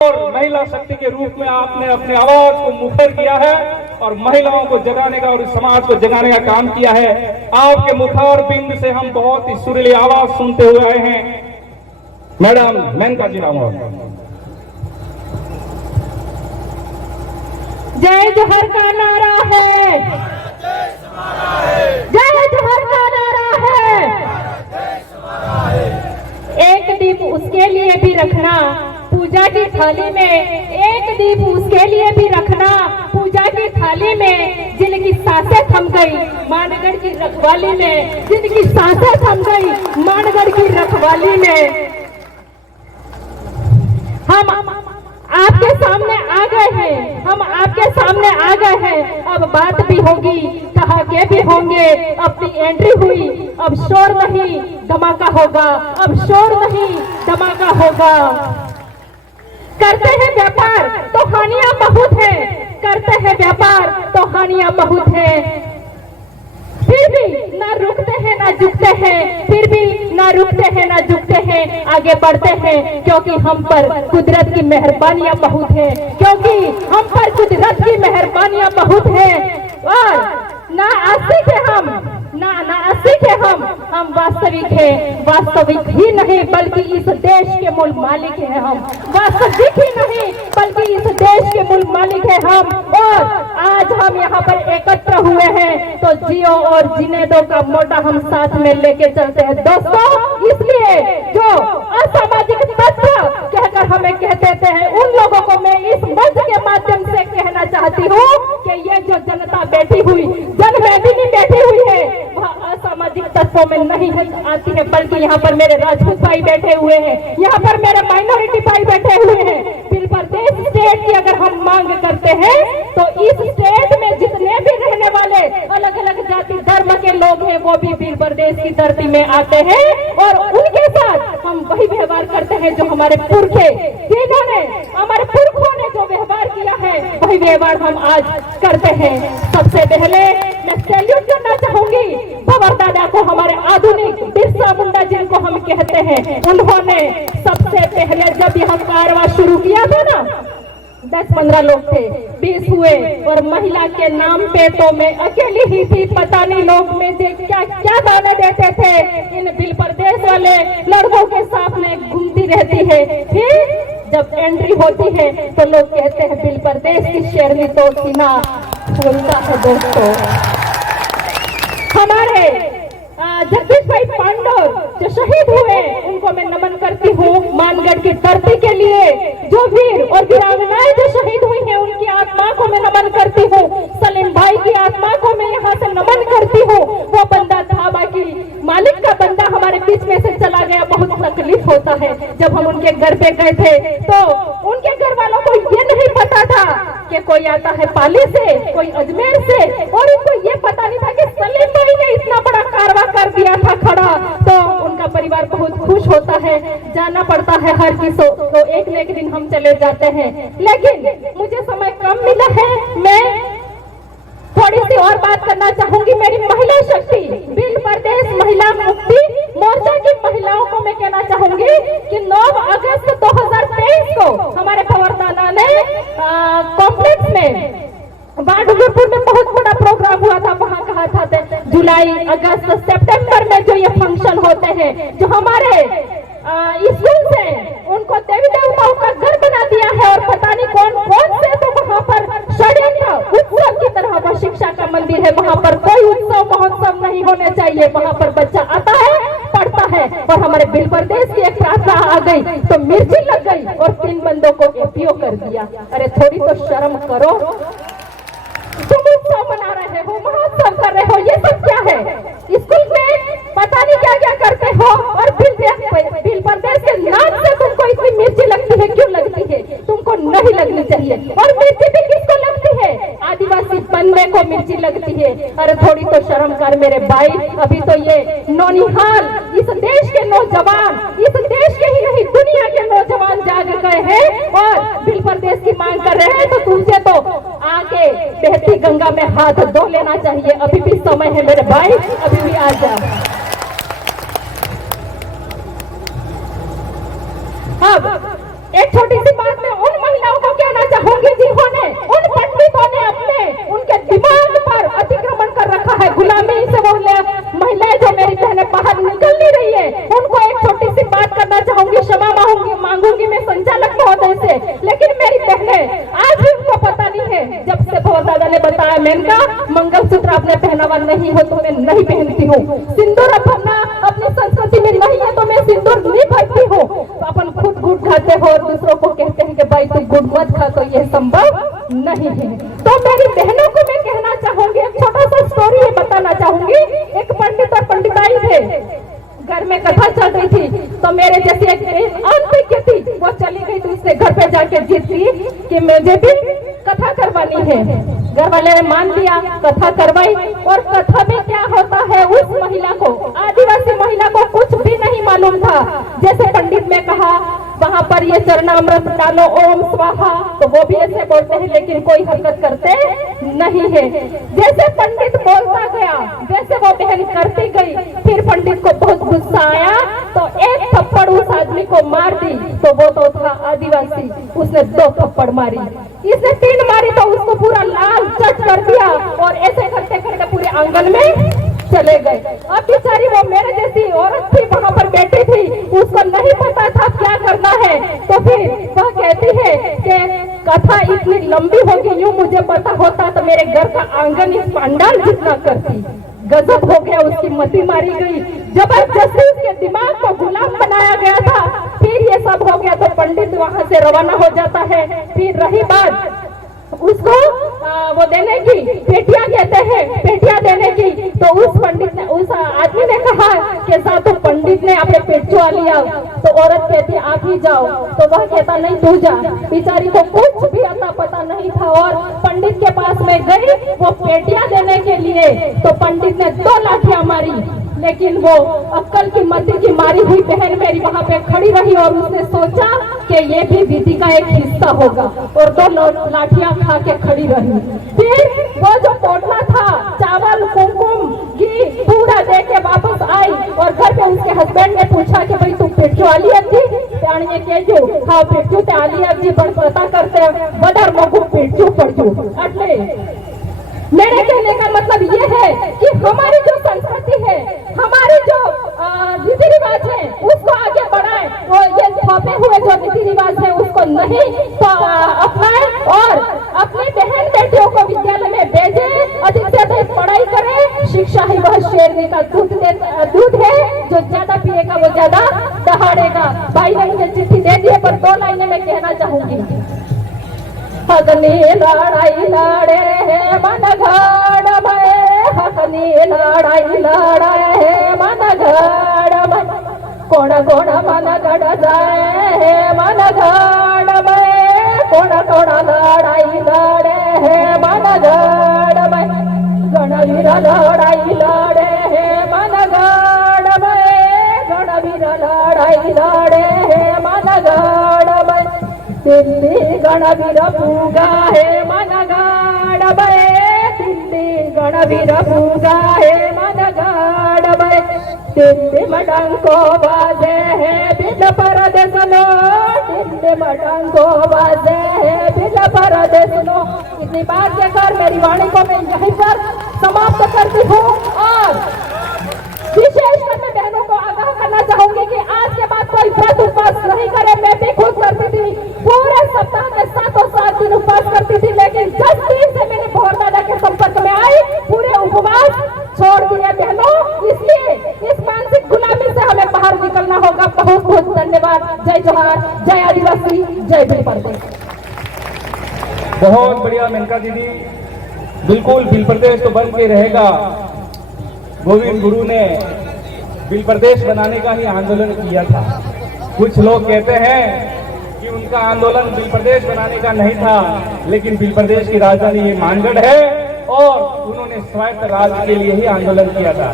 और महिला शक्ति के रूप में आपने अपने आवाज को मुखर किया है और महिलाओं को जगाने का और इस समाज को जगाने का काम किया है। आपके मुखार बिंद से हम बहुत ही सुरीली आवाज सुनते हुए आए हैं। मैडम मेनका जी रामौर। जय जोहर का नारा है, जय जोहर का नारा है। एक दीप उसके लिए भी रखना पूजा की थाली में, एक दीप उसके लिए भी रखना पूजा की थाली में, जिनकी सांसें थम गई मानगढ़ की रखवाली में, जिनकी सांसें थम गई मानगढ़ की रखवाली में। हम आपके सामने आ गए हैं, हम आपके सामने आ गए हैं। अब बात भी होगी, कहा के भी होंगे। अपनी एंट्री हुई, अब शोर नहीं धमाका होगा, अब शोर नहीं धमाका होगा। करते हैं व्यापार तो हानियां बहुत है, करते हैं व्यापार तो हानियां बहुत है। फिर भी ना रुकते हैं ना झुकते हैं, फिर भी ना रुकते हैं ना झुकते हैं, आगे बढ़ते हैं क्योंकि हम पर कुदरत की मेहरबानियां बहुत है, क्योंकि हम पर कुदरत की मेहरबानियां बहुत है। और ना आशिक है हम, ना आशिक है हम वास्तविक है, वास्तविक ही नहीं बल्कि इस देश के मूल मालिक है हम, वास्तविक ही नहीं बल्कि इस देश के मूल मालिक है हम। और आज हम यहाँ पर एकत्र हुए हैं तो जियो और जीने दो का मोटा हम साथ में लेके चलते हैं दोस्तों। इसलिए जो असामाजिक तत्व कहकर हमें कहते हैं उन लोगों को मैं इस मंच के माध्यम से कहना चाहती हूँ कि ये जो जनता बैठी हुई, जनमेदिनी बैठी हुई है, वह असामाजिक तत्वों में नहीं आती है, बल्कि यहाँ पर मेरे राजपूत भाई बैठे हुए हैं, यहाँ पर मेरे माइनॉरिटी भाई बैठे हुए हैं। बिल प्रदेश स्टेट की अगर हम मांग करते हैं तो इस स्टेट में जितने भी रहने वाले अलग अलग जाति धर्म के लोग हैं वो भी बिल प्रदेश की धरती में आते हैं और उनके साथ हम वही व्यवहार करते हैं जो हमारे पुरखे, जिन्होंने हमारे पुरखों ने जो व्यवहार किया है वही व्यवहार हम आज करते हैं। सबसे पहले मैं सैल्यूट करना चाहूंगी भंवर दादा को, हमारे आधुनिक बिरसा मुंडा जिनको हम कहते हैं। उन्होंने सबसे पहले जब यह कारवां शुरू किया था ना, 10-15 लोग थे, 20 हुए और महिला के नाम पे तो मैं अकेली ही थी। पता नहीं लोग में से क्या क्या दाने देते थे। इन बिल प्रदेश वाले लड़कों के सामने घूमती रहती है, फिर जब एंट्री होती है तो लोग कहते हैं बिल प्रदेश की शेरनी तो सीना फूलता है। दोस्तों हमारे जगदीश भाई पांडोर जो शहीद हुए उनको मैं नमन करती हूँ। मानगढ़ की धरती के लिए जो वीर और वीरांगनाएं जो शहीद हुई हैं उनकी आत्मा को मैं नमन करती हूँ। सलीम भाई की आत्मा को मैं यहाँ से नमन करती हूँ। वो बंदा था, बाकी मालिक का बंदा हमारे बीच में से चला गया। बहुत तकलीफ होता है। जब हम उनके घर पे गए थे तो उनके घर वालों को ये नहीं पता था कि कोई आता है पाली से, कोई अजमेर से, और उनको ये पता नहीं था कि सलीम भाई ने इतना बड़ा कारवां कर दिया था खड़ा। तो उनका परिवार बहुत खुश होता है। जाना पड़ता है हर किसी को, एक न एक दिन हम चले जाते हैं, लेकिन मुझे समय कम मिला है। मैं थोड़ी सी और बात करना चाहूंगी। मेरी महिला शक्ति बिल प्रदेश महिला मुक्ति मोर्चा की महिलाओं को मैं कहना चाहूंगी कि 9 अगस्त 2023 को हमारे भंवर दादा ने कॉम्प्लेक्स में बाडुगरपुर में बहुत बड़ा प्रोग्राम हुआ था। वहाँ कहा था जुलाई अगस्त सितंबर में जो ये फंक्शन होते हैं, जो हमारे स्कूल से उनको देवी देवताओं का घर बना दिया है और पता नहीं कौन कौन से, तो वहाँ पर षड्यंत्र उत्सव की तरह वह शिक्षा का मंदिर है। वहाँ पर कोई उत्सव महोत्सव नहीं होने चाहिए। वहाँ पर बच्चा आता है, पढ़ता है। और हमारे बिल प्रदेश की एक प्रार्थना आ गई तो मिर्ची लग गई और 3 बंदों को एपीओ कर दिया। अरे थोड़ी तो शर्म करो। तुम उत्सव मना रहे हो, महोत्सव कर रहे हो, ये सब क्या है? स्कूल में पता नहीं क्या क्या करते हो और बिल प्रदेश के नाम से तुमको इतनी मिर्ची लगती है। क्यों लगती है? तुमको नहीं लगनी चाहिए। और मिर्ची भी किसको लगती है? आदिवासी बंदे को मिर्ची लगती है। अरे थोड़ी तो शर्म कर मेरे भाई। अभी तो ये नौनिहाल, इस देश के नौजवान, इस देश के ही नहीं दुनिया के नौजवान जाग गए हैं और बिल प्रदेश की मांग कर रहे हैं। तो तुमसे तो आके बहती गंगा में हाथ धो लेना चाहिए। अभी भी समय है मेरे भाई, अभी भी आ जा। अब एक छोटी सी बात मैं उन मेनका, मंगलसूत्र आपने पहना हुआ नहीं हो तो मैं नहीं पहनती हूँ। सिंदूर भरना अपनी संस्कृति में नहीं है तो मैं सिंदूर नहीं भरती हूँ। तो अपन खुद गुड़ खाते हो और दूसरों को कहते हैं कि भाई तू गुड़ मत खा, तो यह संभव नहीं है। तो मेरी बहनों को मैं कहना चाहूंगी, एक छोटा सा स्टोरी ये बताना चाहूंगी। एक पंडित और पंडिताई थे, घर में कथा चल रही थी, तो मेरे जैसी एक अनभिज्ञ थी, वो चली गई तो उसने घर पे जाके जिद की कि मुझे भी कथा करवानी है। घर वाले ने मान लिया, कथा करवाई। और कथा में क्या होता है, उस महिला को, आदिवासी महिला को कुछ भी नहीं मालूम था। जैसे पंडित ने कहा वहां पर ये चरणामृत डालो, ओम स्वाहा, तो वो भी ऐसे बोलते हैं लेकिन कोई हरकत करते नहीं है। जैसे पंडित बोलता गया वैसे वो बहन करती गई। फिर पंडित को बहुत गुस्सा आया तो एक थप्पड़ उस आदमी को मार दी। तो वो तो था आदिवासी, उसने 2 थप्पड़ मारी, इसने 3 मारी तो उसको पूरा लाल चट कर दिया और ऐसे करते करते पूरे आंगन में चले गए। अब बेचारी वो मेरे जैसी औरत थी, वहां पर बैठी थी, उसको नहीं पता था क्या करना है। तो फिर वह कहती है कि कथा इतनी लंबी होगी, यूं मुझे पता होता तो मेरे घर का आंगन इस पंडाल जितना करती। गजब हो गया, उसकी मति मारी गई, जबरदस्ती उसके दिमाग को गुलाम बनाया गया था। फिर ये सब हो गया तो पंडित वहां से रवाना हो जाता है। फिर रही बात उसको वो देने की, पेटियां कहते हैं, पेटियां देने की, तो उस पंडित ने, उस आदमी ने कहा कि साहब तो पंडित ने अपने पेटुआ लिया। तो औरत कहती आप ही जाओ, तो वह कहता नहीं तू जा। बेचारी को कुछ भी अता पता नहीं था और पंडित के पास में गई वो पेटियां देने के लिए। तो पंडित ने 2 लाठियां मारी, लेकिन वो अक्कल की मति की मारी हुई बहन मेरी वहां पे खड़ी रही और उसने सोचा कि ये भी विधि का एक हिस्सा होगा और 2 लाठियां खा के खड़ी रही। फिर वो जो पोटला था, चावल, कुमकुम, घी पूरा दे के वापस आई और घर पे उसके हस्बैंड ने पूछा कि भाई तू पेटू आली अजी जानिए के जो हाँ पेटू ते आली अजी पर पता करते बदर मगु पेटू पड़ू। अटले मेरे कहने का मतलब ये है कि हमारी जो संस्कृति है, हमारी जो रीति रिवाज है, उसको आगे बढ़ाएं और ये थोपे हुए जो रीति रिवाज है उसको नहीं तो अपनाएं और अपनी बहन बेटियों को विद्यालय में भेजें, अधिक से अधिक पढ़ाई करें। शिक्षा ही वह शेरनी का दूध है, जो ज्यादा पिएगा वो ज्यादा दहाड़ेगा। भाई ने मुझे चिट्ठी दे दी है पर 2 लाइनें मैं कहना चाहूंगी। हथनी लड़ाई लड़े है मन घड़ में, हथनी लड़ाई लड़े है मन घड़ में, कोण कोण मन गड़ जाए है मन घड़ में, कोण कोण लड़ाई लड़े है मन घड़ में, गणवीर लड़ाई लड़े है मन घड़ में, गणवीर लड़ाई लड़े है मन घड़ में, दिल्ली गणवीर पूगा है मन घड़ में, दिल्ली गणवीर पूगा है मन घड़ में, दिल्ली मडंको बाजे है बिल परदेस लो, दिल्ली मडंको बाजे है बिल परदेस लो। इतनी बात कहकर मेरी वाणी को मैं यहीं पर समाप्त करती हूँ और विशेषकर मैं बहनों को आगाह करना चाहूंगी कि आज के बाद कोई व्रत उपवास नहीं करे। मैं भी खुद करती थी, पूरे सप्ताह में 7 दिन उपवास करती थी, लेकिन 10 दिन से मैंने भोर दादा के संपर्क में आई, पूरे उपवास छोड़ दिए बहनों। इसलिए इस मानसिक गुलामी से हमें बाहर निकलना होगा। बहुत बहुत धन्यवाद। जय जोहार, जय आदिवासी, जय भील प्रदेश। बहुत बढ़िया मेनका दीदी, बिल्कुल भील प्रदेश तो बन के रहेगा। गोविंद गुरु ने भील प्रदेश बनाने का ही आंदोलन किया था। कुछ लोग कहते हैं कि उनका आंदोलन भील प्रदेश बनाने का नहीं था, लेकिन भील प्रदेश की राजधानी ये मानगढ़ है और उन्होंने स्वायत्त राज्य के लिए ही आंदोलन किया था।